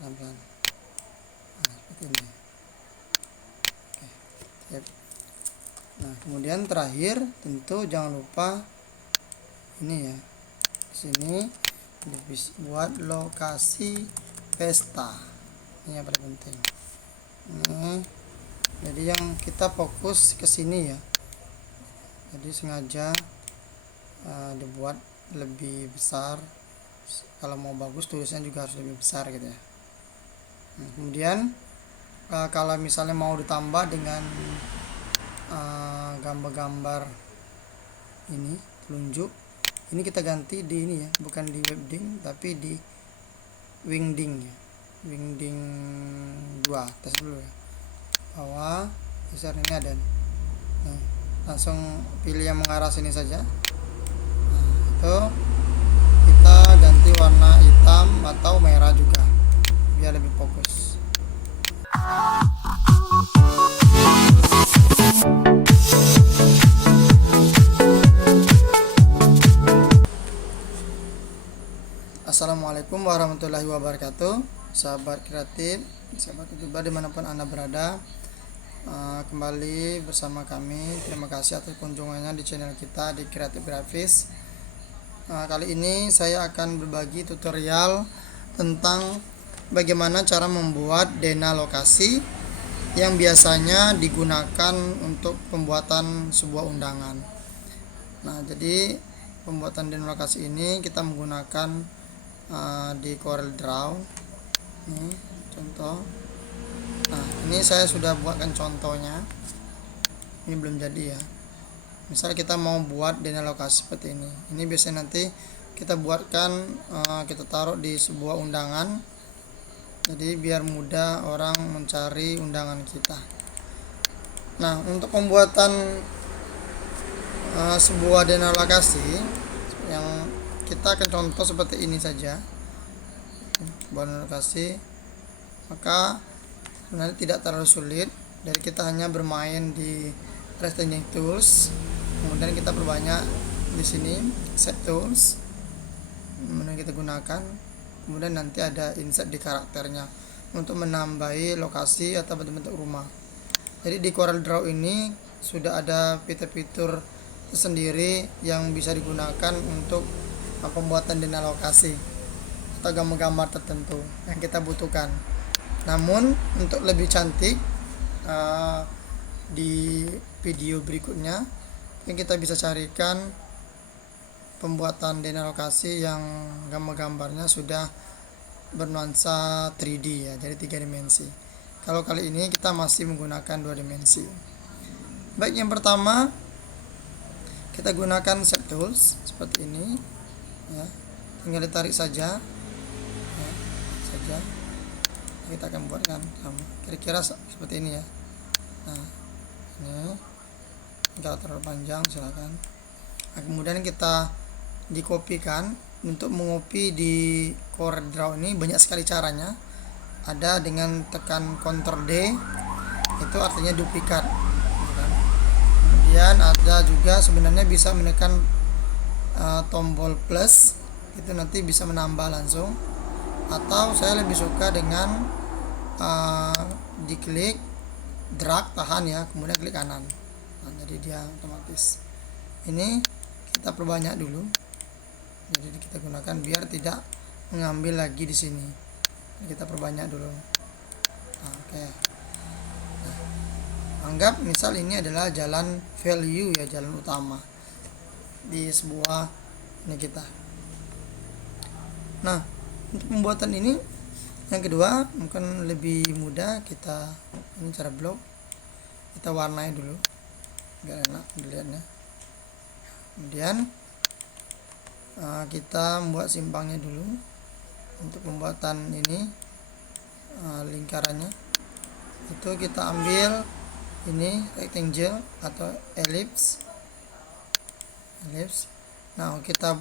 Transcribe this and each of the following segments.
pelan-pelan. Nah, seperti ini. Oke, siap. Nah, kemudian terakhir tentu jangan lupa ini ya. Di sini buat lokasi pesta. Ini yang paling penting. Ini jadi yang kita fokus ke sini ya. Jadi sengaja dibuat lebih besar. Kalau mau bagus tulisnya juga harus lebih besar gitu ya. Nah, kemudian kalau misalnya mau ditambah dengan gambar-gambar ini telunjuk, ini kita ganti di ini ya, bukan di webding tapi di wingding ya. Wingding 2 tes dulu ya. Bawah besar ini ada nih. Nah, langsung pilih yang mengarah sini saja. Nah, itu kita ganti warna hitam atau merah juga biar lebih fokus. Assalamualaikum warahmatullahi wabarakatuh, sahabat kreatif, sahabat youtuber dimanapun anda berada. Kembali bersama kami. Terima kasih atas kunjungannya di channel kita di Kreatif Grafis. Kali ini saya akan berbagi tutorial tentang bagaimana cara membuat dena lokasi yang biasanya digunakan untuk pembuatan sebuah undangan. Nah, jadi pembuatan dena lokasi ini kita menggunakan di Corel Draw. Ini contoh. Nah, ini saya sudah buatkan contohnya. Ini belum jadi ya. Misal kita mau buat dena lokasi seperti ini. Ini biasanya nanti kita buatkan, kita taruh di sebuah undangan. Jadi biar mudah orang mencari undangan kita. Nah, untuk pembuatan sebuah dena lokasi yang kita akan contoh seperti ini saja. Buat dena lokasi, maka sebenarnya tidak terlalu sulit. Dari kita hanya bermain di Rectangle Tools, kemudian kita perbanyak di sini Set Tools, kemudian kita gunakan, kemudian nanti ada insert di karakternya untuk menambahi lokasi atau bentuk-bentuk rumah. Jadi di Corel Draw ini sudah ada fitur-fitur tersendiri yang bisa digunakan untuk pembuatan dena lokasi atau gambar-gambar tertentu yang kita butuhkan. Namun untuk lebih cantik, di video berikutnya yang kita bisa carikan pembuatan dena lokasi yang gambar-gambarnya sudah bernuansa 3D ya, jadi 3 dimensi. Kalau kali ini kita masih menggunakan 2 dimensi. Baik, yang pertama kita gunakan Shape Tools seperti ini ya. Tinggal ditarik saja ya, saja. Kita akan buatkan sama kira-kira seperti ini ya. Nah, ini kalau terlalu panjang silakan. Nah, kemudian kita dikopikan. Untuk mengopi di Corel Draw ini banyak sekali caranya. Ada dengan tekan Ctrl D, itu artinya duplikat. Kemudian ada juga sebenarnya bisa menekan tombol plus, itu nanti bisa menambah langsung. Atau saya lebih suka dengan diklik, drag, tahan ya, kemudian klik kanan. Nah, jadi dia otomatis. Ini kita perbanyak dulu. Jadi kita gunakan biar tidak mengambil lagi di sini. Kita perbanyak dulu. Nah, oke. Nah, anggap misal ini adalah jalan value ya, jalan utama di sebuah ini kita. Nah, untuk pembuatan ini yang kedua mungkin lebih mudah. Kita ini cara blok, kita warnai dulu biar enak dilihatnya. Kemudian kita membuat simpangnya dulu untuk pembuatan ini. Lingkarannya itu kita ambil ini rectangle atau ellipse. Nah, kita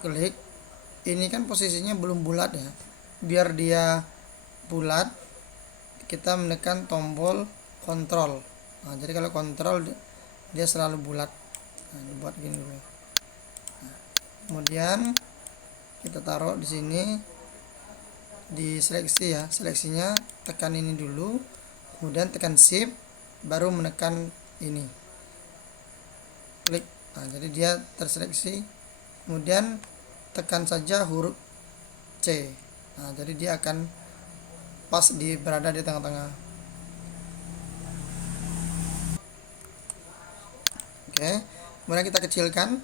klik. Ini kan posisinya belum bulat ya. Biar dia bulat, kita menekan tombol kontrol. Nah, jadi kalau kontrol dia selalu bulat. Nah, dibuat gini dulu. Nah, kemudian kita taruh di sini di seleksi ya, seleksinya tekan ini dulu, kemudian tekan shift, baru menekan ini, klik. Nah, jadi dia terseleksi, kemudian tekan saja huruf C. Nah, jadi dia akan pas berada di tengah-tengah. Oke, kemudian kita kecilkan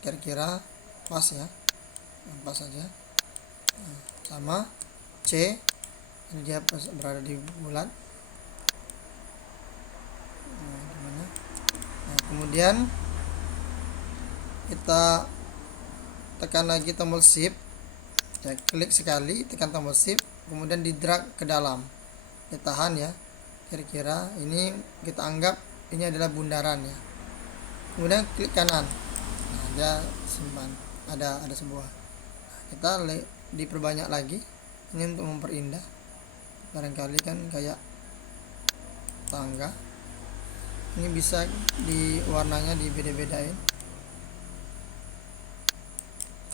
kira-kira pas ya, pas saja. Nah, sama C, ini dia berada di bulat. Nah, kemudian kita tekan lagi tombol shift ya, klik sekali, tekan tombol shift, kemudian di drag ke dalam, ditahan ya, kira-kira ini kita anggap ini adalah bundaran ya, kemudian klik kanan. Nah, dia simpan, ada sebuah. Nah, kita diperbanyak lagi ini untuk memperindah, barangkali kan kayak tangga, ini bisa di warnanya dibeda-bedain,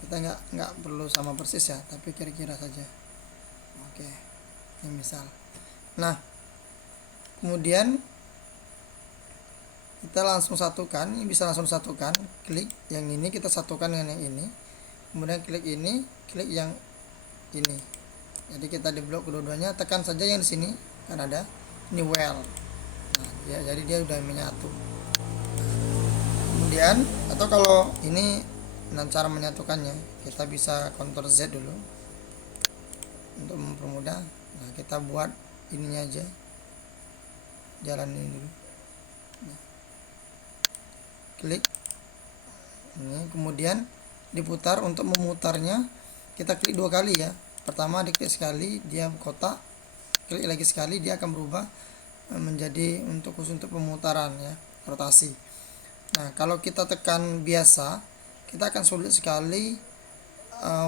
kita nggak perlu sama persis ya, tapi kira-kira saja. Oke, ini misal. Nah, kemudian kita langsung satukan, ini bisa langsung satukan, klik yang ini kita satukan dengan yang ini, kemudian klik ini, klik yang ini, jadi kita di blok kedua-duanya, tekan saja yang di sini kan ada ini well. Nah, ya, jadi dia udah menyatu. Kemudian atau kalau ini, nah, cara menyatukannya kita bisa Ctrl Z dulu untuk mempermudah. Nah, kita buat ininya aja, jalan ini dulu. Nah, klik ini, kemudian diputar. Untuk memutarnya kita klik 2 kali ya, pertama diklik sekali dia kotak, klik lagi sekali dia akan berubah menjadi khusus untuk pemutaran ya, rotasi. Nah, kalau kita tekan biasa kita akan sulit sekali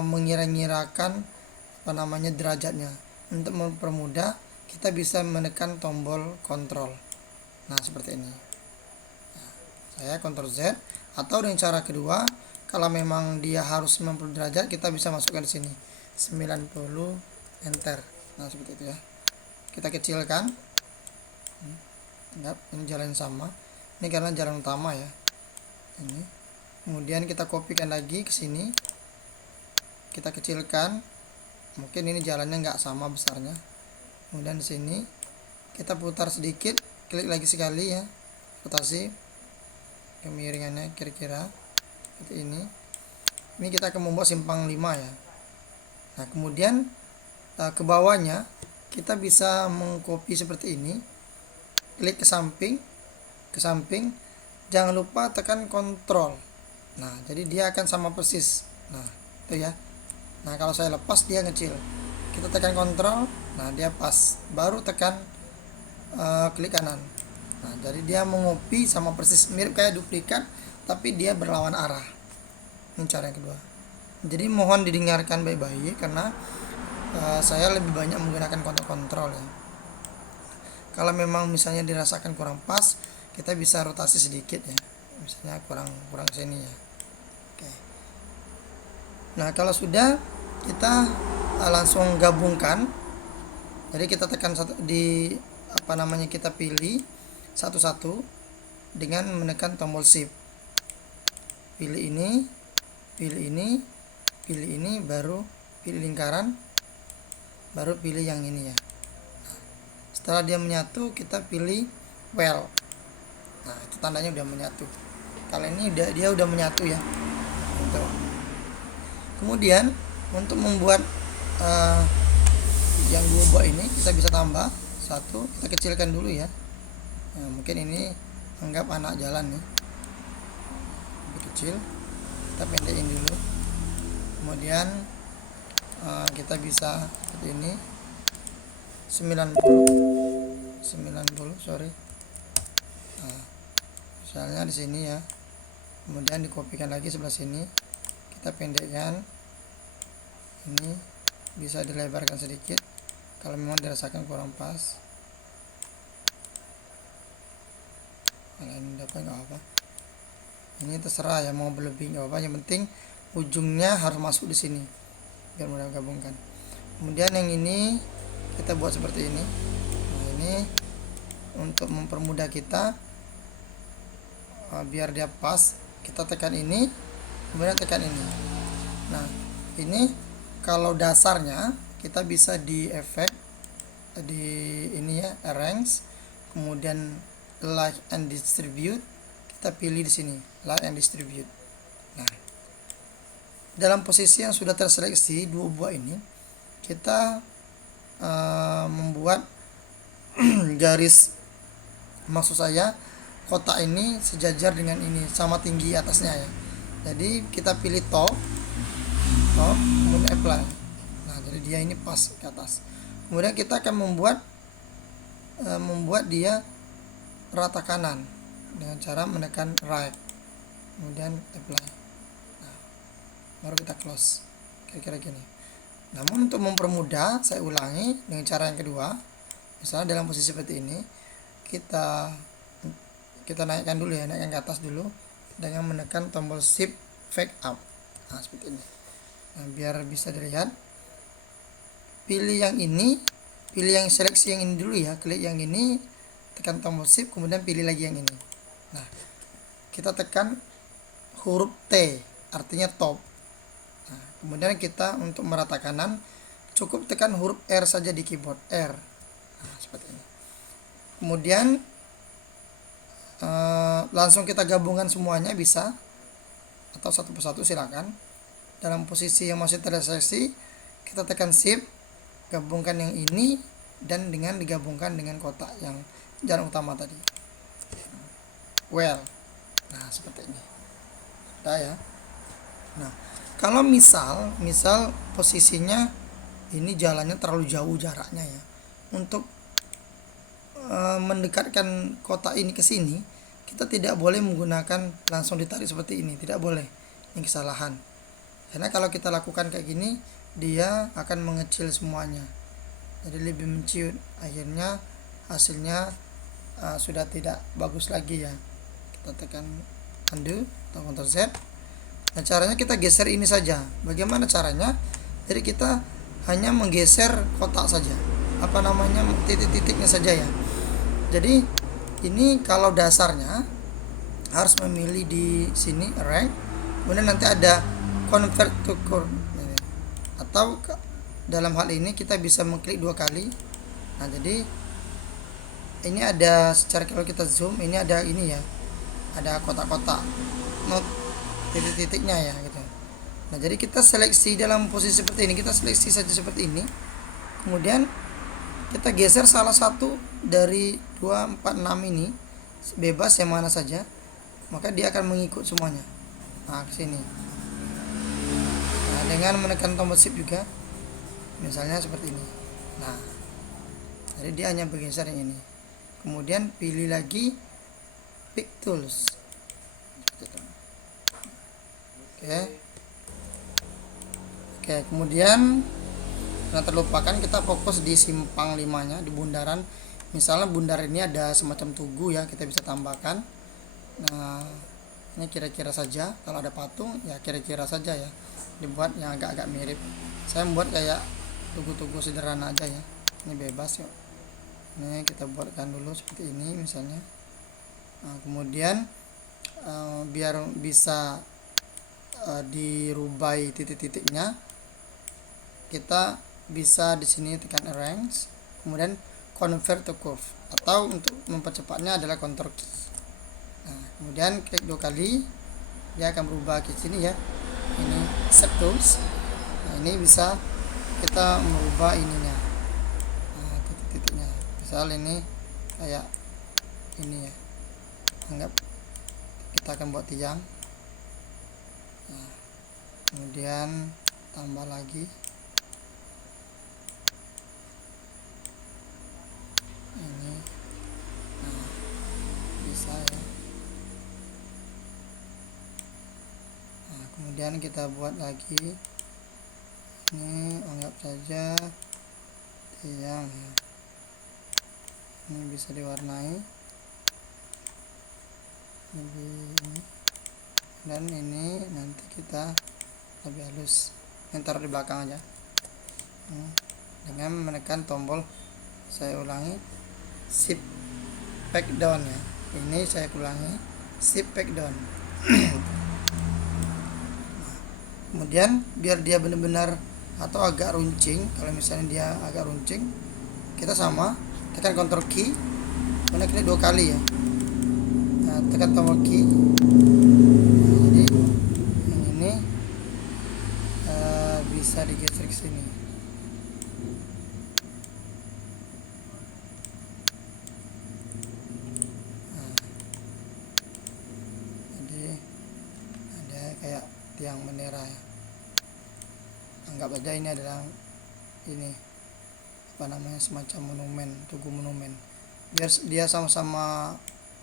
mengira-ngirakan derajatnya. Untuk mempermudah kita bisa menekan tombol kontrol. Nah, seperti ini. Nah, saya Ctrl Z, atau dengan cara kedua, kalau memang dia harus 90 derajat kita bisa masukkan di sini 90, enter. Nah, seperti itu ya. Kita kecilkan. Ini jalan sama. Ini karena jalan utama ya. Ini. Kemudian kita kopikan lagi ke sini. Kita kecilkan. Mungkin ini jalannya nggak sama besarnya. Kemudian di sini kita putar sedikit, klik lagi sekali ya. Rotasi kemiringannya kira-kira seperti ini. Ini kita akan membuat simpang 5 ya. Nah, kemudian ke bawahnya kita bisa mengcopy seperti ini. Klik ke samping, jangan lupa tekan kontrol. Nah, jadi dia akan sama persis. Nah, itu ya. Nah, kalau saya lepas dia ngecil, kita tekan kontrol, nah dia pas, baru tekan klik kanan. Nah, jadi dia mengopi sama persis, mirip kayak duplikat tapi dia berlawan arah. Ini cara yang kedua. Jadi mohon didengarkan baik-baik karena saya lebih banyak menggunakan kontrol ya. Kalau memang misalnya dirasakan kurang pas, kita bisa rotasi sedikit ya, misalnya kurang sini ya. Oke. Nah, kalau sudah, kita langsung gabungkan. Jadi kita tekan kita pilih satu-satu dengan menekan tombol shift. Pilih ini, baru pilih lingkaran, baru pilih yang ini ya. Setelah dia menyatu, kita pilih well. Nah, itu tandanya udah menyatu. Kalau ini dia udah menyatu ya. Kemudian untuk membuat yang dua ini kita bisa tambah satu, kita kecilkan dulu ya. Nah, mungkin ini anggap anak jalan nih, lebih kecil, kita pendekin dulu. Kemudian kita bisa seperti ini 90 sorry. Nah, misalnya di sini ya, kemudian dikopikan lagi sebelah sini, kita pendekkan ini, bisa dilebarkan sedikit kalau memang dirasakan kurang pas. Kalau ini dapat nggak apa, ini terserah ya, mau berlebih nggak apa, yang penting ujungnya harus masuk di sini biar mudah gabungkan. Kemudian yang ini kita buat seperti ini. Nah, ini untuk mempermudah kita, biar dia pas, kita tekan ini, kemudian tekan ini. Nah, ini kalau dasarnya kita bisa di efek di ini ya, arrange, kemudian like and distribute, kita pilih di sini like and distribute. Nah, dalam posisi yang sudah terseleksi dua buah ini, kita membuat garis, maksud saya kotak ini sejajar dengan ini, sama tinggi atasnya ya. Jadi kita pilih top, kemudian apply. Nah, jadi dia ini pas ke atas. Kemudian kita akan membuat dia rata kanan dengan cara menekan right, kemudian apply. Nah, baru kita close, kira-kira gini. Namun untuk mempermudah, saya ulangi dengan cara yang kedua. Misalnya dalam posisi seperti ini, kita naikkan dulu ya, naikkan ke atas dulu dengan menekan tombol shift fade out. Nah, seperti ini. Nah, biar bisa dilihat, pilih yang ini, pilih yang seleksi yang ini dulu ya, klik yang ini, tekan tombol shift, kemudian pilih lagi yang ini. Nah, kita tekan huruf T, artinya top. Nah, kemudian kita untuk merata kanan cukup tekan huruf R saja di keyboard, R. Nah, seperti ini. Kemudian langsung kita gabungkan semuanya bisa, atau satu persatu silakan. Dalam posisi yang masih terseleksi, kita tekan shift, gabungkan yang ini dan dengan digabungkan dengan kotak yang jalan utama tadi. Well, nah seperti ini. Nah ya. Nah, kalau misal posisinya ini jalannya terlalu jauh jaraknya ya, untuk mendekatkan kotak ini ke sini, kita tidak boleh menggunakan langsung ditarik seperti ini, tidak boleh. Ini kesalahan. Karena kalau kita lakukan kayak gini, dia akan mengecil semuanya, jadi lebih menciut, akhirnya hasilnya sudah tidak bagus lagi ya. Kita tekan undo atau Ctrl Z. Nah, caranya kita geser ini saja. Bagaimana caranya? Jadi kita hanya menggeser kotak saja, titik-titiknya saja ya. Jadi ini kalau dasarnya harus memilih di sini rank, kemudian nanti ada convert to curve, atau dalam hal ini kita bisa mengklik 2 kali. Nah, jadi ini ada, secara kalau kita zoom, ini ada ini ya, ada kotak-kotak not titik-titiknya ya gitu. Nah, jadi kita seleksi dalam posisi seperti ini, kita seleksi saja seperti ini, kemudian kita geser salah satu dari 2, 4, 6 ini, bebas yang mana saja, maka dia akan mengikut semuanya. Nah, ke sini. Nah, dengan menekan tombol shift juga, misalnya seperti ini. Nah, jadi dia hanya bergeser yang ini. Kemudian pilih lagi pick tools. Oke, kemudian karena terlupakan, kita fokus di simpang 5-nya, di bundaran. Misalnya bundaran ini ada semacam tugu ya, kita bisa tambahkan. Nah, ini kira-kira saja, kalau ada patung ya kira-kira saja ya, dibuat yang agak-agak mirip. Saya membuat kayak tugu-tugu sederhana aja ya, ini bebas yuk. Ini kita buatkan dulu seperti ini misalnya. Nah, kemudian biar bisa dirubai titik-titiknya, kita bisa di sini tekan arrange, kemudian convert to curve, atau untuk mempercepatnya adalah Ctrl key. Nah, kemudian klik 2 kali, dia akan berubah ke sini ya. Ini set tools. Nah, ini bisa kita merubah ininya, titik-titiknya. Misal ini kayak ini ya, anggap kita akan buat tiang. Nah, kemudian tambah lagi ini. Nah, bisa ya. Nah, kemudian kita buat lagi ini, anggap saja tiang ya. Ini bisa diwarnai lebih ini, dan ini nanti kita lebih halus, yang taruh di belakang aja. dengan menekan tombol, saya ulangi, shift back down ya. Ini saya ulangi, shift back down. Kemudian biar dia benar-benar atau agak runcing, kalau misalnya dia agak runcing, kita sama tekan Ctrl key, kemudian klik 2 kali ya. Nah, tekan tombol key. Nah, jadi yang ini bisa digeser ke sini. Nah, jadi ada kayak tiang bendera ya. Anggap aja ini adalah semacam monumen, tugu monumen. Biar dia sama-sama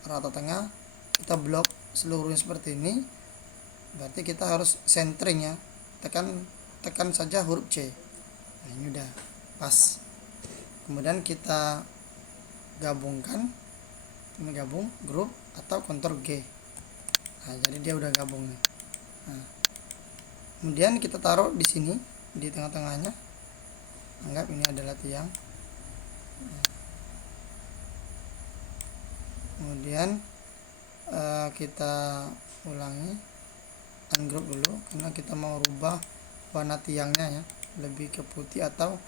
rata tengah, kita blok seluruhnya seperti ini. Berarti kita harus centering ya. Tekan saja huruf C. Nah, ini udah pas. Kemudian kita gabungkan, ini gabung grup atau Ctrl G. Nah, jadi dia udah gabung nih. Nah, kemudian kita taruh di sini, di tengah-tengahnya. Anggap ini adalah tiang. Kemudian kita ulangi, ungroup dulu, karena kita mau rubah warna tiangnya ya, lebih ke putih atau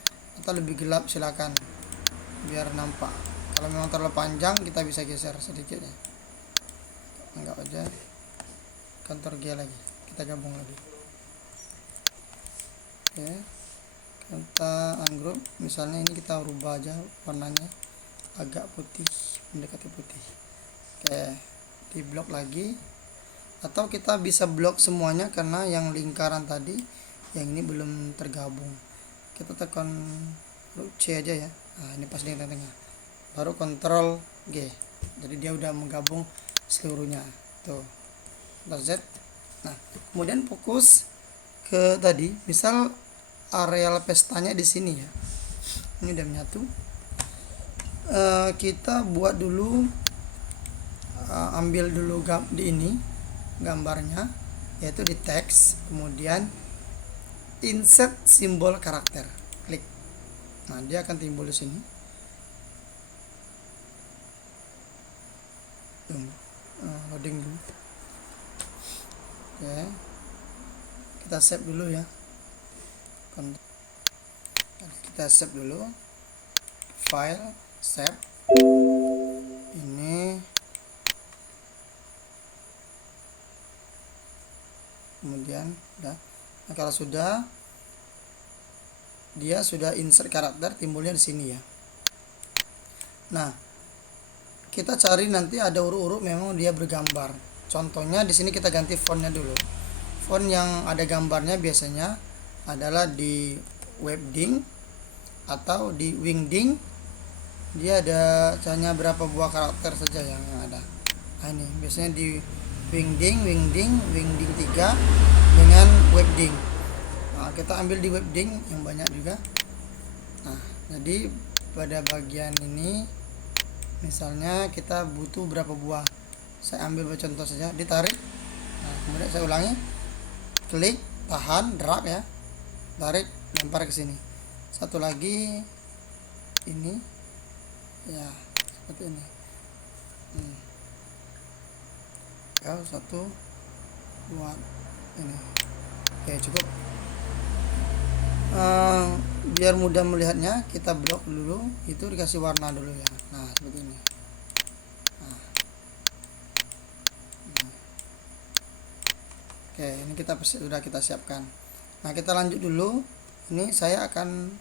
lebih gelap, silakan, biar nampak. Kalau memang terlalu panjang, kita bisa geser sedikit ya. Anggap aja Ctrl G lagi, kita gabung lagi. Oke, kita ungroup, misalnya ini kita rubah aja warnanya agak putih, mendekati putih. Oke, di blok lagi, atau kita bisa blok semuanya karena yang lingkaran tadi yang ini belum tergabung. Kita tekan C aja ya. Nah, ini pas di tengah-tengah, baru Ctrl G, jadi dia udah menggabung seluruhnya tuh. Z. Nah, kemudian fokus ke tadi, misal areal pestanya di sini ya, ini udah menyatu. Kita buat dulu, ambil dulu di ini gambarnya, yaitu di teks, kemudian insert simbol karakter, klik. Nah, dia akan timbul di sini. Loading dulu. Oke, kita save dulu ya. Kita save dulu, file, save. Ini kemudian udah. Nah, kalau sudah, dia sudah insert karakter, timbulnya di sini ya. Nah, kita cari nanti ada huruf-huruf memang dia bergambar. Contohnya di sini kita ganti fontnya dulu. Font yang ada gambarnya biasanya adalah di Webding atau di Wingding. Dia ada hanya berapa buah karakter saja yang ada. Nah, ini biasanya di Wingding 3 dengan Webding. Nah, kita ambil di Webding yang banyak juga. Nah, jadi pada bagian ini misalnya kita butuh berapa buah, saya ambil contoh saja, ditarik. Nah, kemudian saya ulangi, klik, tahan, drag ya, tarik, lempar ke sini. Satu lagi ini ya, seperti ini. Ya, satu buat ini. Oke, cukup. Biar mudah melihatnya, kita blok dulu, itu dikasih warna dulu ya. Nah, seperti ini. Oke, ini sudah kita siapkan. Nah, kita lanjut dulu. Ini saya akan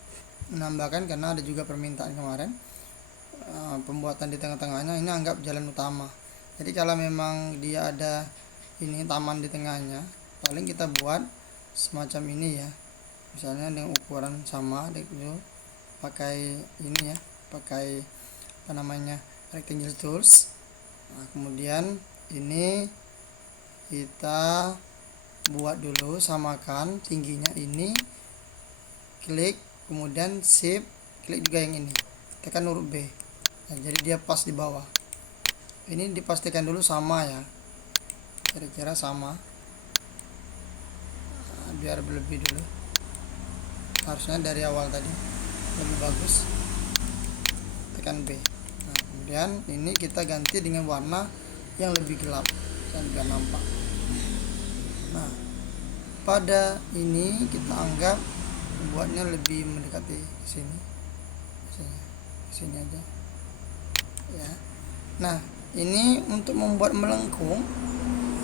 menambahkan karena ada juga permintaan kemarin, pembuatan di tengah-tengahnya ini anggap jalan utama. Jadi kalau memang dia ada ini taman di tengahnya, paling kita buat semacam ini ya, misalnya dengan ukuran sama, pakai ini ya, pakai rectangle tools. Nah, kemudian ini kita buat dulu, samakan tingginya ini, klik, kemudian shift, klik juga yang ini, tekan huruf B. Nah, jadi dia pas di bawah. Ini dipastikan dulu sama ya, kira-kira sama. Nah, biar lebih dulu, harusnya dari awal tadi. lebih bagus, tekan B. Nah, kemudian ini kita ganti dengan warna yang lebih gelap dan biar nampak. Nah, pada ini kita anggap buatnya lebih mendekati sini, sini aja ya. Nah, ini untuk membuat melengkung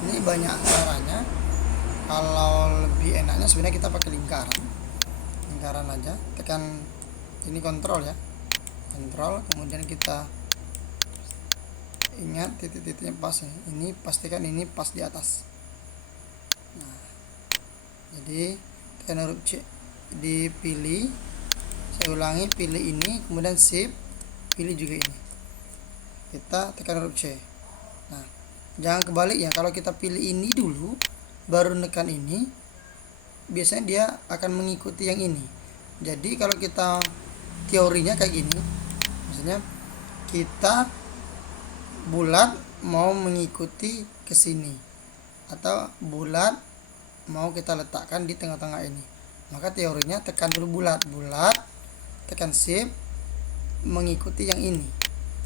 ini banyak caranya. Kalau lebih enaknya sebenarnya kita pakai lingkaran aja, tekan ini kontrol ya, kontrol, kemudian kita ingat titik-titiknya pas ya. Ini pastikan ini pas di atas. Nah, jadi tekan huruf C, dipilih, saya ulangi, pilih ini, kemudian shift, pilih juga ini, kita tekan huruf C. Nah, jangan kebalik ya, kalau kita pilih ini dulu baru nekan ini, biasanya dia akan mengikuti yang ini. Jadi kalau kita teorinya kayak gini, maksudnya kita bulat mau mengikuti ke sini, atau bulat mau kita letakkan di tengah-tengah ini, maka teorinya tekan dulu bulat, tekan shift, mengikuti yang ini.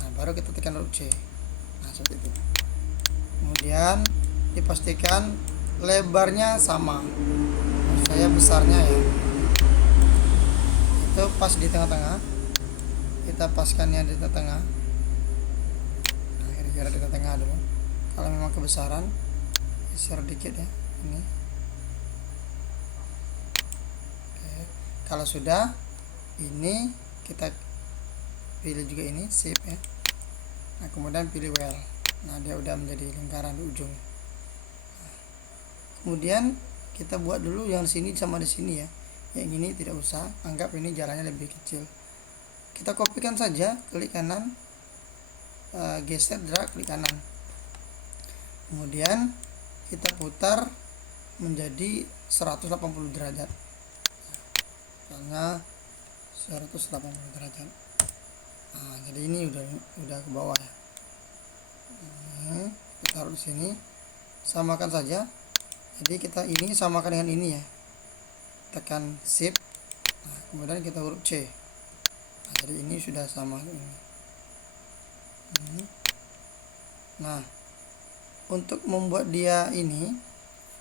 Nah, baru kita tekan huruf C. Nah, seperti itu. Kemudian dipastikan lebarnya sama, saya besarnya ya, itu pas di tengah-tengah, kita paskannya di tengah-tengah. Nah, kira-kira di tengah dulu. Kalau memang kebesaran geser dikit ya ini. Oke. Kalau sudah ini kita pilih juga ini shift ya. Nah, kemudian pilih well. Nah, dia udah menjadi lingkaran di ujung. Kemudian kita buat dulu yang sini sama di sini ya. Yang ini tidak usah, anggap ini jalannya lebih kecil. Kita kopikan saja, klik kanan, geser, drag, klik kanan. Kemudian kita putar menjadi 180 derajat. Karena 180 derajat. Nah, jadi ini udah ke bawah ya. Kita taruh di sini, samakan saja. Jadi kita ini samakan dengan ini ya, tekan shift, nah, kemudian kita huruf C. Nah, jadi ini sudah sama ini. Nah, untuk membuat dia ini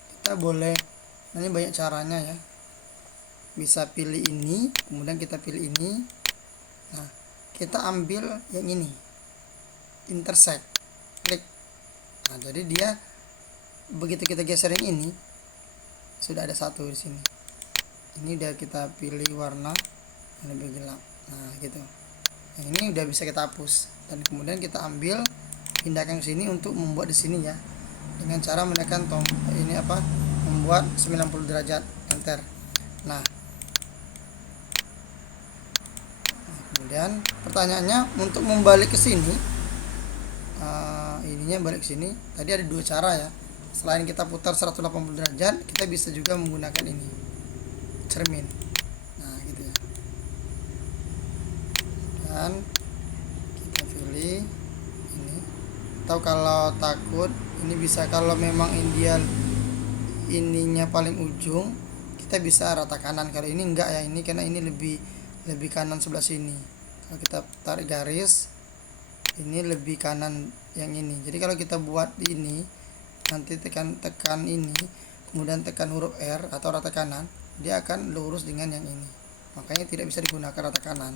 kita boleh, ini banyak caranya ya, bisa pilih ini, kemudian kita pilih ini. Nah, kita ambil yang ini, intersect, klik. Nah, jadi dia begitu kita geser yang ini, sudah ada satu di sini. Ini udah kita pilih warna yang lebih gelap. Nah, gitu. Yang ini udah bisa kita hapus, dan kemudian kita ambil, pindahkan ke sini untuk membuat di sini ya, dengan cara menekan tombol ini apa, membuat 90 derajat, enter. Nah, kemudian pertanyaannya untuk membalik ke sini, ininya balik ke sini. Tadi ada dua cara ya. Selain kita putar 180 derajat, kita bisa juga menggunakan ini, cermin. Nah, gitu ya. Dan kita pilih ini. Atau kalau takut, ini bisa, kalau memang ininya paling ujung, kita bisa rata kanan. Kalau ini enggak ya, ini karena ini lebih kanan sebelah sini. Kalau kita tarik garis, ini lebih kanan yang ini. Jadi kalau kita buat ini, nanti tekan ini, kemudian tekan huruf R atau rata kanan, dia akan lurus dengan yang ini. Makanya tidak bisa digunakan rata kanan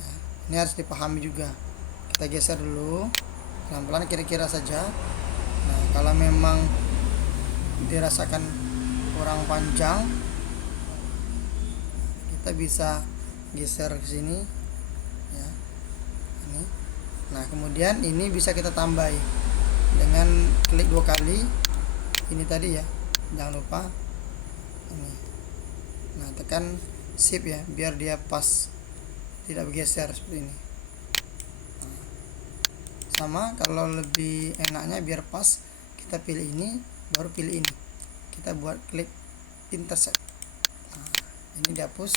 ya, ini harus dipahami juga. Kita geser dulu pelan-pelan, kira-kira saja. Nah, kalau memang dirasakan kurang panjang, kita bisa geser ke sini ya, ini. Nah, kemudian ini bisa kita tambahi dengan klik 2 kali ini tadi ya, jangan lupa ini. Nah, tekan shift ya, biar dia pas, tidak bergeser seperti ini. Nah, sama, kalau lebih enaknya biar pas, kita pilih ini, baru pilih ini, kita buat klik intersect. Nah, ini dihapus,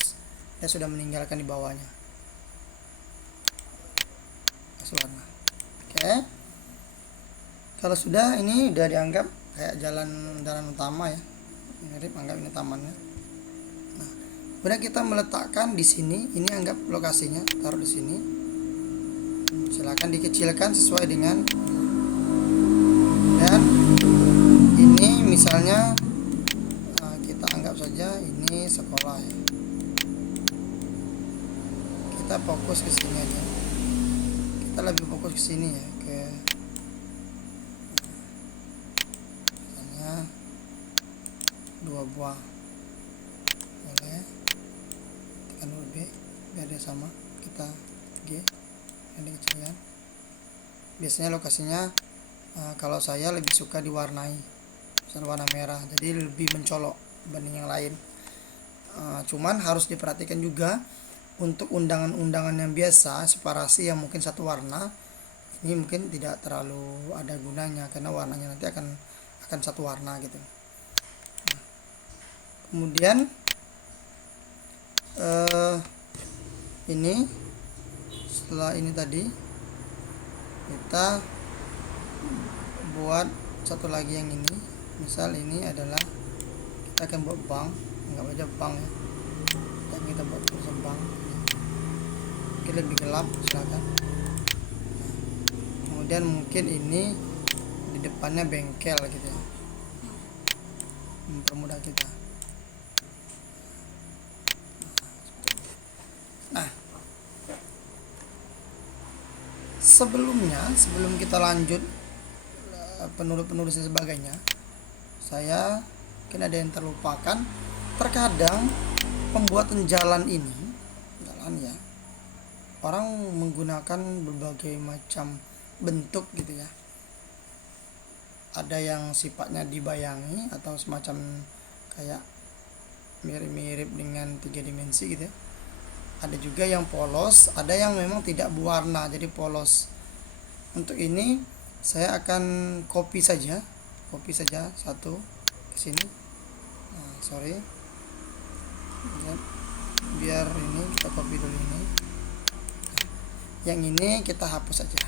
dia sudah meninggalkan di bawahnya. Kasih warna. Oke. Kalau sudah, ini udah dianggap kayak jalan utama ya, mirip, anggap ini tamannya. Nah, Kemudian kita meletakkan di sini, ini anggap lokasinya, taruh di sini. Silakan dikecilkan sesuai dengan, dan ini misalnya kita anggap saja ini sekolah ya. Kita fokus ke sini aja. Kita lebih fokus ke sini ya, ke misalnya 2 buah. Boleh. Tekan huruf B biar dia sama. Kita G yang dikecilkan. Biasanya lokasinya kalau saya lebih suka diwarnai, misalnya warna merah, jadi lebih mencolok dibanding yang lain. Cuman harus diperhatikan juga untuk undangan-undangan yang biasa separasi yang mungkin satu warna, ini mungkin tidak terlalu ada gunanya karena warnanya nanti akan satu warna gitu. Kemudian ini setelah ini tadi kita buat satu lagi yang ini. Misal ini adalah kita akan buat bank, nggak aja bank ya, dan kita buat tulisan bank. Mungkin lebih gelap, silakan. Kemudian mungkin ini di depannya bengkel gitu ya, mempermudah kita. Nah, sebelum kita lanjut penulis dan sebagainya, saya mungkin ada yang terlupakan. Terkadang pembuatan jalan ya, orang menggunakan berbagai macam bentuk gitu ya. Ada yang sifatnya dibayangi atau semacam kayak mirip-mirip dengan 3 dimensi gitu ya. Ada juga yang polos, ada yang memang tidak berwarna jadi polos. Untuk ini saya akan copy saja satu ke sini. Sorry, biar ini kita copy dulu ini. Yang ini kita hapus saja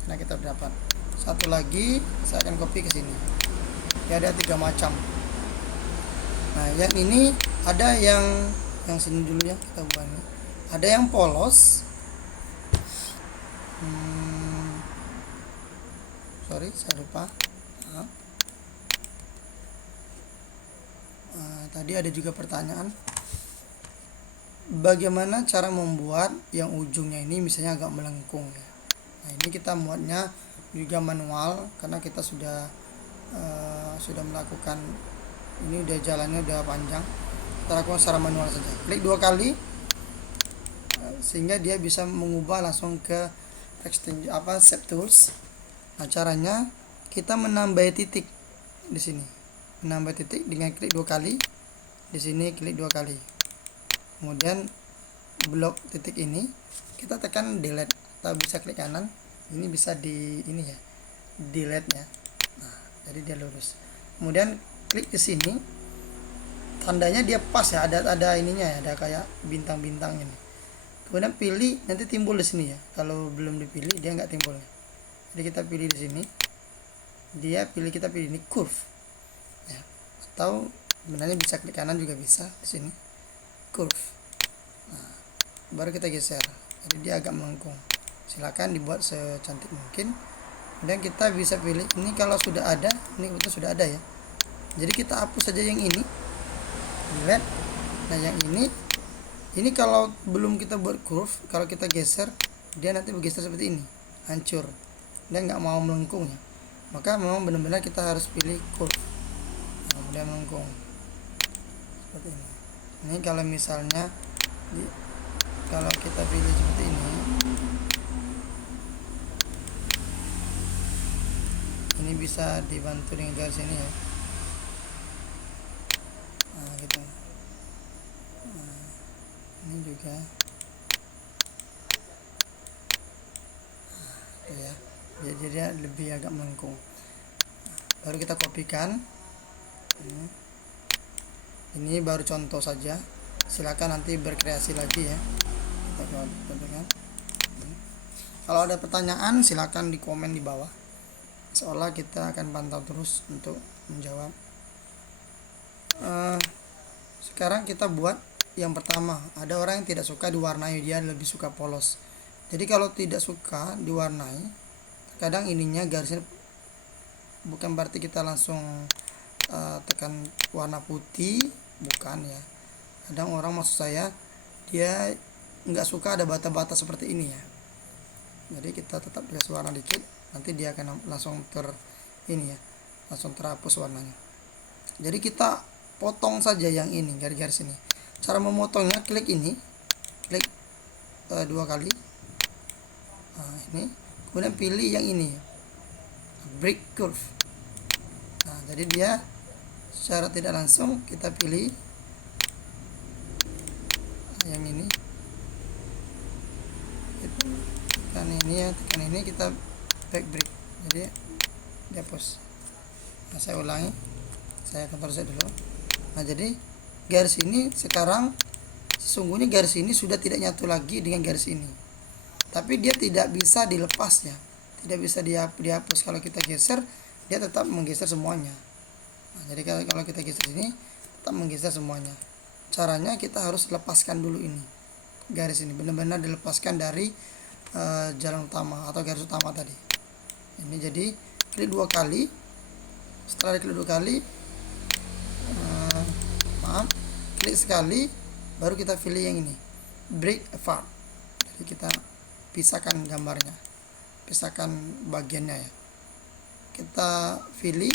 karena kita udah dapat. Satu lagi saya akan copy ke sini. Ya, ada 3 macam. Nah, yang ini ada yang sini dulu ya, kita buat ini. Ada yang polos. Sorry, saya lupa. Tadi ada juga pertanyaan, bagaimana cara membuat yang ujungnya ini misalnya agak melengkung ya. Nah, ini kita buatnya juga manual karena kita sudah melakukan ini, udah jalannya udah panjang. Kita lakukan secara manual saja. Klik 2 kali sehingga dia bisa mengubah langsung ke Shape Tools. Nah, caranya kita menambah titik di sini. Menambah titik dengan klik 2 kali. Di sini klik 2 kali. Kemudian blok titik ini kita tekan delete atau bisa klik kanan. Ini bisa delete ya. Nah, jadi dia lurus. Kemudian klik ke sini. Tandanya dia pas ya, ada ininya ya, ada kayak bintang-bintang ini. Kemudian pilih, nanti timbul di sini ya. Kalau belum dipilih dia nggak timbul. Jadi kita pilih di sini. Kita pilih ini curve. Ya. Atau sebenarnya bisa klik kanan juga bisa di sini. Curve. Nah, baru kita geser. Jadi dia agak melengkung. Silakan dibuat secantik mungkin. Kemudian kita bisa pilih ini, kalau sudah ada, ini betul sudah ada ya. Jadi kita hapus saja yang ini. Lihat. Nah, yang ini kalau belum kita buat curve, kalau kita geser, dia nanti bergeser seperti ini, hancur. Dia nggak mau melengkung ya. Maka memang benar-benar kita harus pilih curve. Nah, kemudian melengkung seperti ini. Ini kalau misalnya kalau kita pilih seperti ini bisa dibantu dengan garis ini ya. Nah, gitu. Nah, ini juga ya, jadi dia lebih agak melengkung. Baru kita kopikan. Ini baru contoh saja, silakan nanti berkreasi lagi ya. Kita kopikan. Kalau ada pertanyaan silakan di komen di bawah, seolah kita akan pantau terus untuk menjawab. Sekarang kita buat yang pertama, ada orang yang tidak suka diwarnai, dia lebih suka polos. Jadi kalau tidak suka diwarnai, kadang ininya garisnya bukan berarti kita langsung tekan warna putih, bukan ya. Kadang orang, maksud saya, dia nggak suka ada bata-bata seperti ini ya. Jadi kita tetap dikasih warna dikit, nanti dia akan langsung ini ya, langsung terhapus warnanya. Jadi kita potong saja yang ini, garis-garis ini. Cara memotongnya, klik ini, klik 2 kali. Nah, ini, kemudian pilih yang ini, break curve. Nah, jadi dia secara tidak langsung kita pilih yang ini, tekan ini ya, tekan ini, kita back break, jadi dihapus. Nah, saya ulangi, saya Ctrl Z dulu. Nah, jadi garis ini sekarang sesungguhnya garis ini sudah tidak nyatu lagi dengan garis ini, tapi dia tidak bisa dilepas ya, tidak bisa dihapus. Kalau kita geser, dia tetap menggeser semuanya. Nah, jadi kalau kita geser ini, tetap menggeser semuanya. Caranya kita harus lepaskan dulu ini, garis ini benar-benar dilepaskan dari jalan utama atau garis utama tadi. Ini jadi klik 2 kali. Setelah diklik 2 kali, klik sekali, baru kita pilih yang ini, break apart. Jadi kita pisahkan gambarnya, pisahkan bagiannya ya, kita pilih.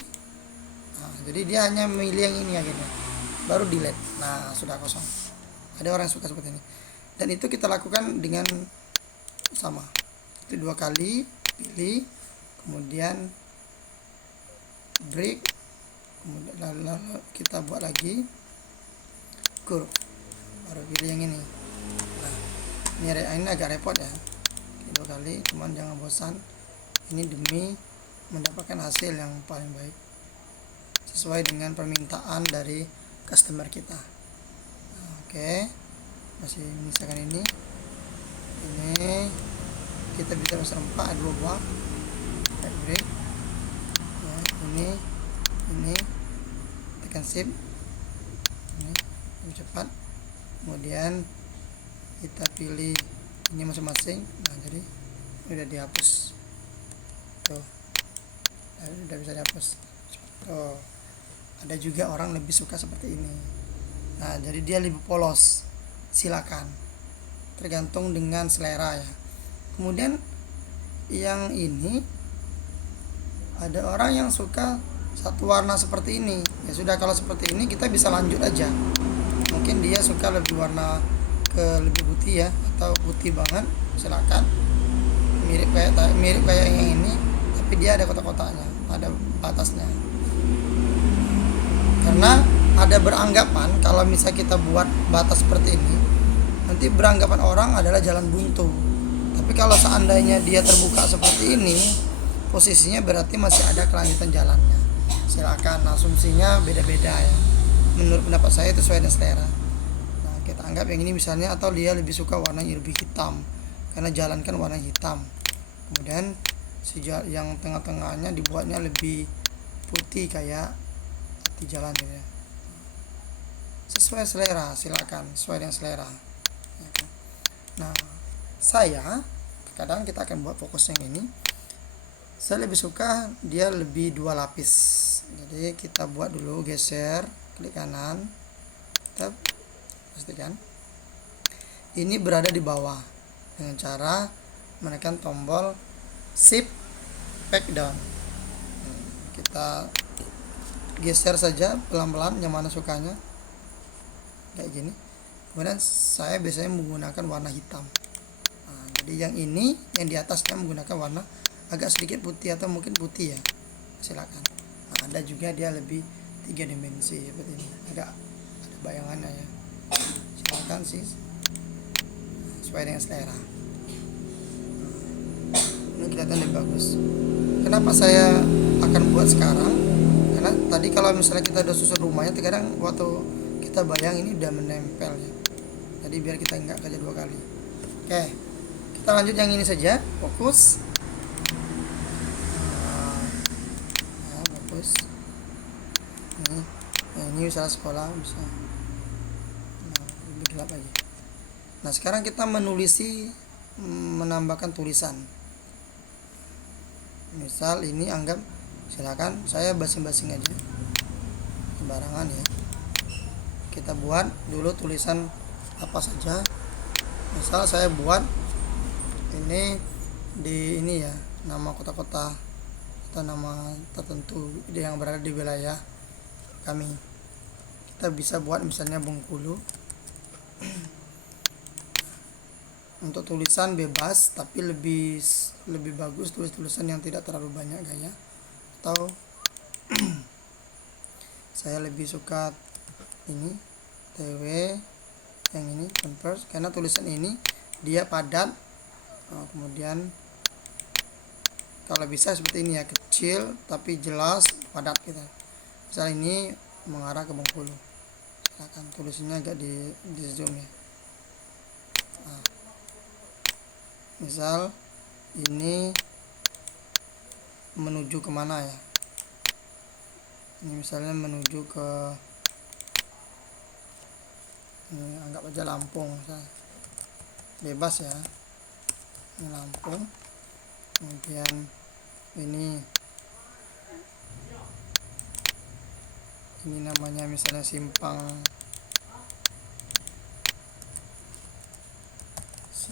Nah, jadi dia hanya memilih yang ini akhirnya, baru delete. Nah, sudah kosong. Ada orang yang suka seperti ini, dan itu kita lakukan dengan sama. Itu 2 kali, pilih, kemudian break, kemudian lalu kita buat lagi curve, baru pilih yang ini. Nah, ini agak repot ya, 2 kali, cuman jangan bosan. Ini demi mendapatkan hasil yang paling baik sesuai dengan permintaan dari customer kita. Nah, oke, masih misalkan ini kita bisa pesan 4, 2 buah back break ya, ini tekan shift, ini lebih cepat, kemudian kita pilih ini masing-masing. Nah, jadi udah dihapus tuh, udah bisa dihapus tuh. Ada juga orang lebih suka seperti ini. Nah, jadi dia lebih polos, silakan, tergantung dengan selera ya. Kemudian yang ini, ada orang yang suka satu warna seperti ini. Ya sudah, kalau seperti ini kita bisa lanjut aja. Mungkin dia suka lebih warna lebih putih ya, atau putih banget, silakan. Mirip kayak yang ini, tapi dia ada kotak-kotaknya, ada batasnya. Karena ada beranggapan kalau misalnya kita buat batas seperti ini, nanti beranggapan orang adalah jalan buntu. Tapi kalau seandainya dia terbuka seperti ini, posisinya berarti masih ada kelanjutan jalannya. Silakan, asumsinya beda-beda ya. Menurut pendapat saya itu sesuai dengan selera. Nah, kita anggap yang ini misalnya, atau dia lebih suka warna yang lebih hitam, karena jalan kan warna hitam. Kemudian yang tengah-tengahnya dibuatnya lebih putih kayak di jalan gitu ya. Sesuai selera, silakan, sesuai dengan selera. Nah, saya kadang kita akan buat fokus yang ini. Saya lebih suka dia lebih 2 lapis. Jadi kita buat dulu, geser, klik kanan, kita pastikan ini berada di bawah dengan cara menekan tombol shift back down. Kita geser saja pelan-pelan, yang mana sukanya kayak gini. Kemudian saya biasanya menggunakan warna hitam. Nah, jadi yang ini, yang di atasnya menggunakan warna agak sedikit putih atau mungkin putih ya, silakan. Nah, ada juga dia lebih 3 dimensi seperti ini, agak ada bayangannya ya, silakan sih, sesuai dengan selera. Ini kelihatan lebih bagus. Kenapa saya akan buat sekarang? Karena tadi kalau misalnya kita udah susun rumahnya, terkadang waktu kita bayang ini udah menempel ya. Jadi biar kita nggak kerja 2 kali. Oke, kita lanjut yang ini saja, fokus. Nah, fokus. Ini misalnya sekolah bisa. Nah, lebih lagi. Nah sekarang kita menambahkan tulisan. Misal ini anggap, silakan saya basing-basing aja, sembarangan ya. Kita buat dulu tulisan apa saja. Misal saya buat ini ya, nama kota-kota atau nama tertentu yang berada di wilayah kami. Kita bisa buat misalnya Bengkulu. Untuk tulisan bebas, tapi lebih bagus tulisan yang tidak terlalu banyak gaya. Atau saya lebih suka ini TW yang ini Converse, karena tulisan ini dia padat. Kemudian kalau bisa seperti ini ya, kecil tapi jelas, padat gitu. Misal ini mengarah ke Bengkulu, silakan tulisannya agak di zoom ya. Misal ini menuju kemana ya, ini misalnya menuju ke ini, anggap aja Lampung misalnya. Bebas ya, ini Lampung. Kemudian ini namanya misalnya Simpang 5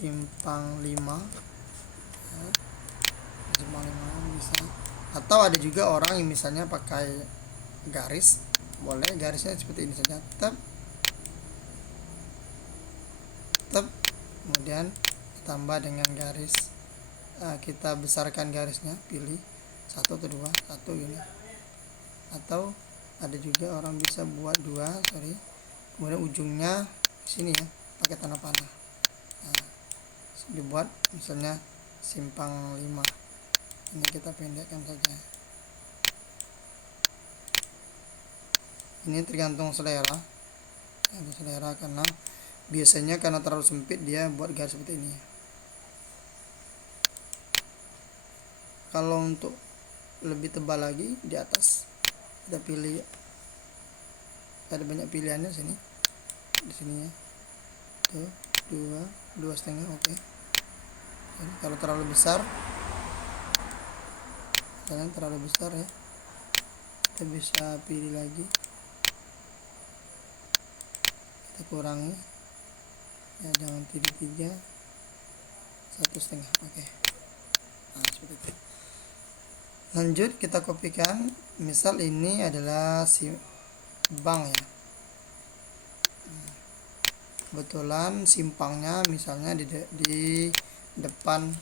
ya, Simpang 5 bisa. Atau ada juga orang yang misalnya pakai garis, boleh garisnya seperti ini saja, tetap kemudian ditambah dengan garis. Kita besarkan garisnya, pilih 1 atau 2, 1 ini. Atau ada juga orang bisa buat 2, kemudian ujungnya sini ya, pakai tanda panah. Dibuat misalnya Simpang 5. Ini kita pendekkan saja. Ini tergantung selera. Karena biasanya karena terlalu sempit dia buat garis seperti ini. Kalau untuk lebih tebal lagi di atas, kita pilih, ada banyak pilihannya sini, di sini ya. Tuh, 2,5, oke. Kalau terlalu besar, ya, kita bisa pilih lagi, kita kurangi ya, jangan 3, 1,5, oke. Nah seperti itu. Lanjut kita kopikan. Misal ini adalah bank ya, kebetulan simpangnya misalnya di depan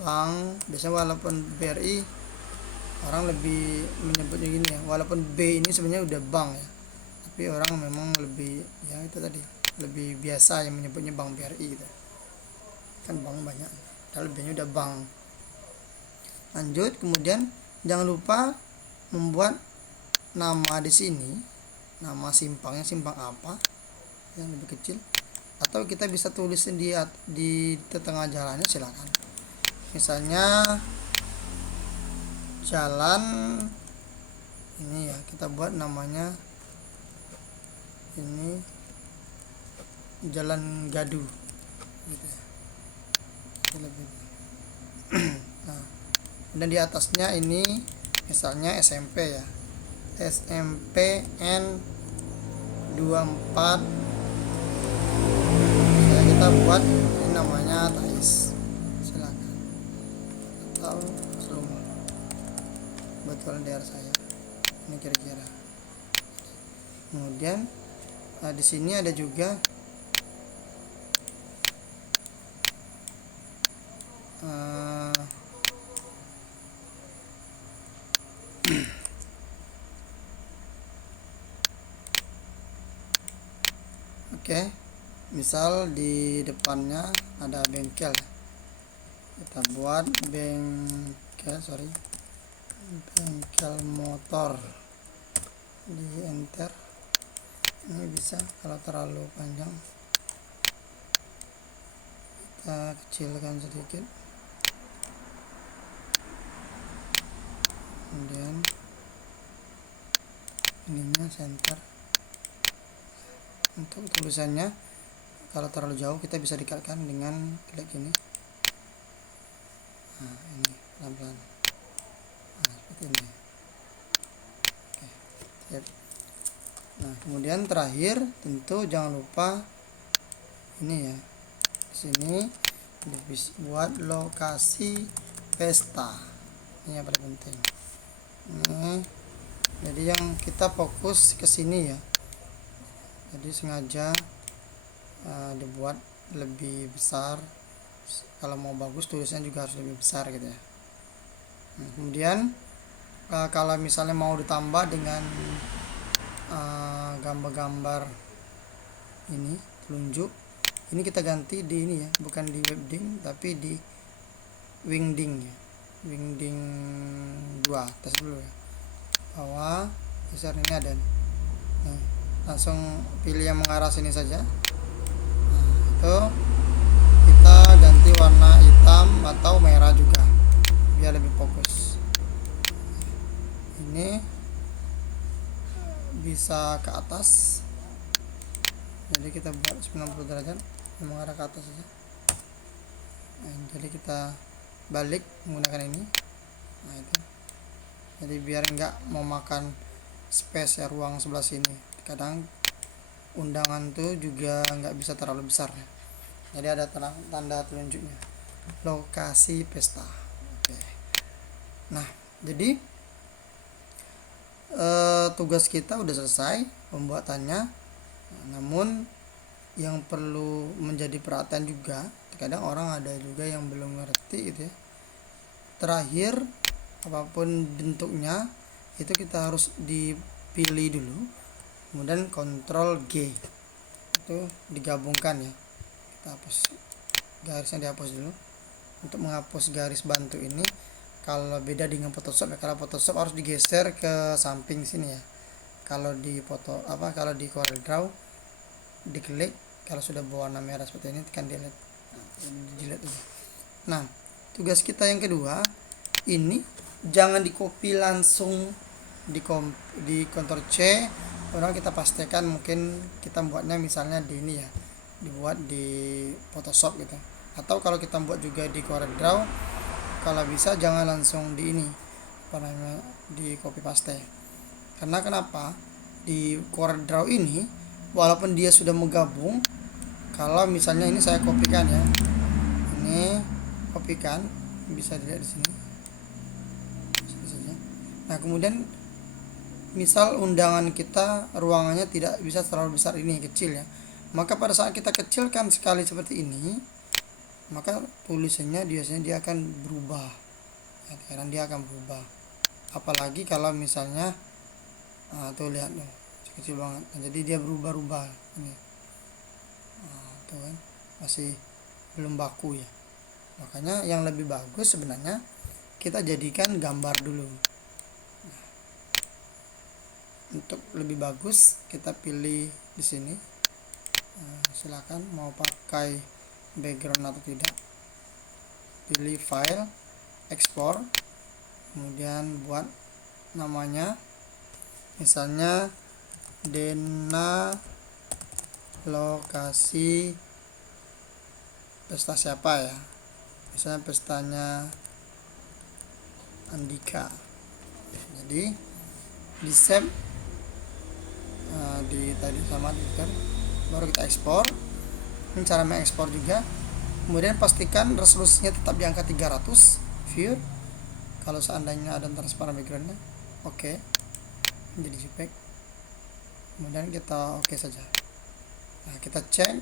bank. Biasanya walaupun BRI orang lebih menyebutnya gini ya, walaupun B ini sebenarnya udah bank ya, tapi orang memang lebih ya itu tadi, lebih biasa yang menyebutnya bank BRI gitu. Kan bank banyak, kalau B nya udah bank. Lanjut, kemudian jangan lupa membuat nama di sini, nama simpangnya, simpang apa yang lebih kecil, atau kita bisa tulisin di tengah jalannya, silakan. Misalnya jalan ini ya, kita buat namanya ini Jalan Gadu gitu ya. Nah, dan di atasnya ini misalnya SMP ya, SMPN 24. Kita buat ini namanya Tais, silakan. Atau Seluma, kebetulan daerah saya ini kira-kira. Kemudian di sini ada juga oke, misal di depannya ada bengkel, kita buat bengkel motor, di enter. Ini bisa, kalau terlalu panjang kita kecilkan sedikit. Kemudian ininya center. Untuk tulisannya kalau terlalu jauh kita bisa dekatkan dengan klik ini. Nah, ini pelan-pelan. Nah, seperti ini. Oke, siap. Nah, kemudian terakhir tentu jangan lupa ini ya. Di sini buat lokasi pesta. Ini yang paling penting. Ini jadi yang kita fokus ke sini ya. Jadi sengaja dibuat lebih besar. Kalau mau bagus tulisannya juga harus lebih besar gitu ya. Nah, kemudian kalau misalnya mau ditambah dengan gambar-gambar ini telunjuk, ini kita ganti di ini ya, bukan di webding tapi di wingding ya. Wingding 2 tes dulu ya, bawah besar ini ada nih. Nah, langsung pilih yang mengarah sini saja. Nah, itu kita ganti warna hitam atau merah juga biar lebih fokus. Ini bisa ke atas, jadi kita buat 90 derajat mengarah ke atas saja. Nah, jadi kita balik menggunakan ini. Nah, itu jadi biar enggak memakan space ya, ruang sebelah sini. Kadang undangan tuh juga nggak bisa terlalu besar ya. Jadi ada tanda telunjuknya, lokasi pesta. Oke. Nah, jadi tugas kita udah selesai pembuatannya. Namun yang perlu menjadi perhatian juga, kadang orang ada juga yang belum ngerti gitu ya. Terakhir, apapun bentuknya itu kita harus dipilih dulu, kemudian Ctrl G itu digabungkan ya. Kita hapus garisnya, dihapus dulu. Untuk menghapus garis bantu ini, kalau beda dengan Photoshop ya, kalau Photoshop harus digeser ke samping sini ya. Kalau di kalau di CorelDRAW diklik, kalau sudah berwarna merah seperti ini tekan delete. Delete dulu. Nah, tugas kita yang kedua ini jangan di copy langsung di Ctrl C. Orang kita pastikan mungkin kita buatnya misalnya di ini ya, dibuat di Photoshop gitu. Atau kalau kita buat juga di CorelDRAW, kalau bisa jangan langsung di ini di copy paste. Karena kenapa? Di CorelDRAW ini walaupun dia sudah menggabung, kalau misalnya ini saya kopikan ya, ini kopikan, bisa dilihat di sini. Nah, kemudian misal undangan kita ruangannya tidak bisa terlalu besar, ini kecil ya, maka pada saat kita kecilkan sekali seperti ini, maka tulisannya biasanya dia akan berubah ya, karena dia akan berubah. Apalagi kalau misalnya tuh lihat tuh kecil banget, nah, jadi dia berubah-ubah ini. Tuh kan masih belum baku ya. Makanya yang lebih bagus sebenarnya kita jadikan gambar dulu. Nah, untuk lebih bagus kita pilih di sini. Silakan mau pakai background atau tidak. Pilih file, export, kemudian buat namanya misalnya Dena lokasi pesta siapa ya, misalnya pestanya Andika. Jadi di save di tadi sama baru kita ekspor. Ini cara mengekspor juga. Kemudian pastikan resolusinya tetap di angka 300 view. Kalau seandainya ada transparan backgroundnya, oke, jadi JPEG. Kemudian kita oke saja. Nah, kita cek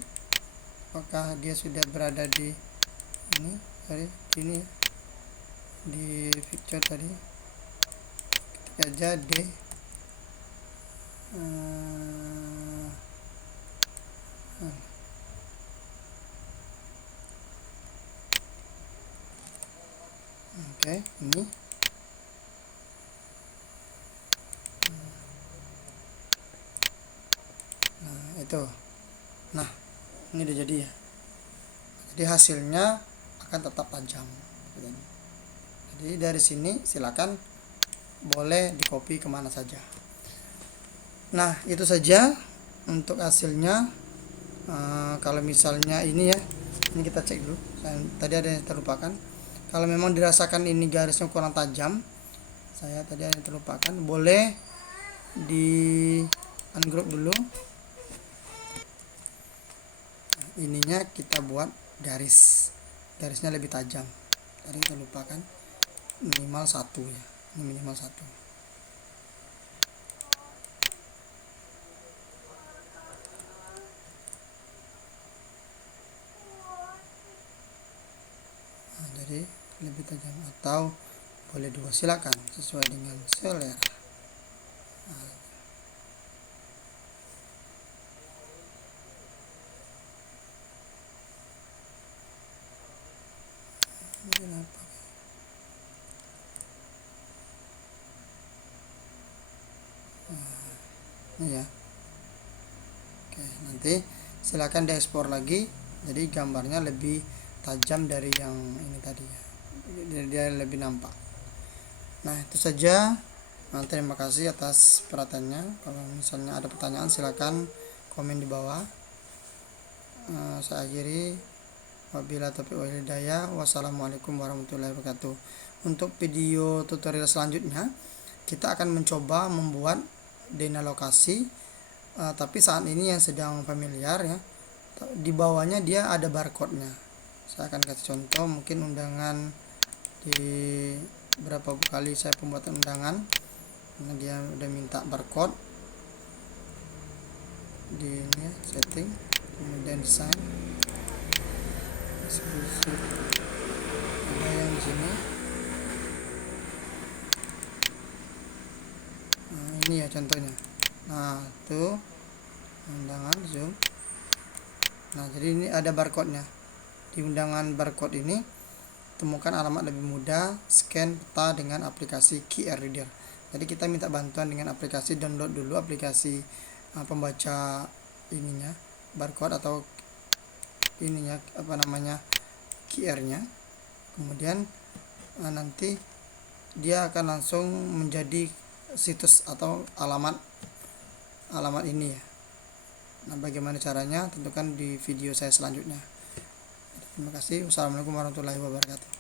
apakah dia sudah berada di ini ya, di picture tadi. Ketik aja D oke, ini itu. Nah, ini udah jadi ya. Jadi hasilnya akan tetap tajam. Jadi dari sini silakan boleh di copy kemana saja. Nah, itu saja untuk hasilnya, kalau misalnya ini ya, ini kita cek dulu. Tadi ada yang terlupakan. Kalau memang dirasakan ini garisnya kurang tajam, saya tadi ada yang terlupakan, boleh di ungroup dulu. Ininya kita buat garisnya lebih tajam. Tadi terlupakan, minimal 1 ya, ini minimal 1. Jadi lebih tajam atau boleh 2, silakan sesuai dengan selera. Ini ya. Oke, nanti silakan diekspor lagi, jadi gambarnya lebih tajam dari yang ini tadi ya, dia lebih nampak. Nah, itu saja. Terima kasih atas perhatiannya. Kalau misalnya ada pertanyaan, silakan komen di bawah. Saya akhiri, wabillahi taufiq wal hidayah. Wassalamualaikum warahmatullahi wabarakatuh. Untuk video tutorial selanjutnya, kita akan mencoba membuat dena lokasi, tapi saat ini yang sedang familiar ya, di bawahnya dia ada barcode-nya. Saya akan kasih contoh, mungkin undangan di berapa kali saya pembuatan undangan, karena dia udah minta barcode di ini ya, setting, kemudian desain, ada yang di sini. Nah, ini ya contohnya. Nah, tuh undangan zoom. Nah, jadi ini ada barcode-nya. Di undangan barcode ini temukan alamat lebih mudah, scan peta dengan aplikasi QR Reader. Jadi kita minta bantuan dengan aplikasi, download dulu aplikasi pembaca ininya, barcode atau ininya QR-nya. Kemudian nanti dia akan langsung menjadi situs atau alamat ini ya. Nah, bagaimana caranya? Tentukan di video saya selanjutnya. Terima kasih. Wassalamualaikum warahmatullahi wabarakatuh.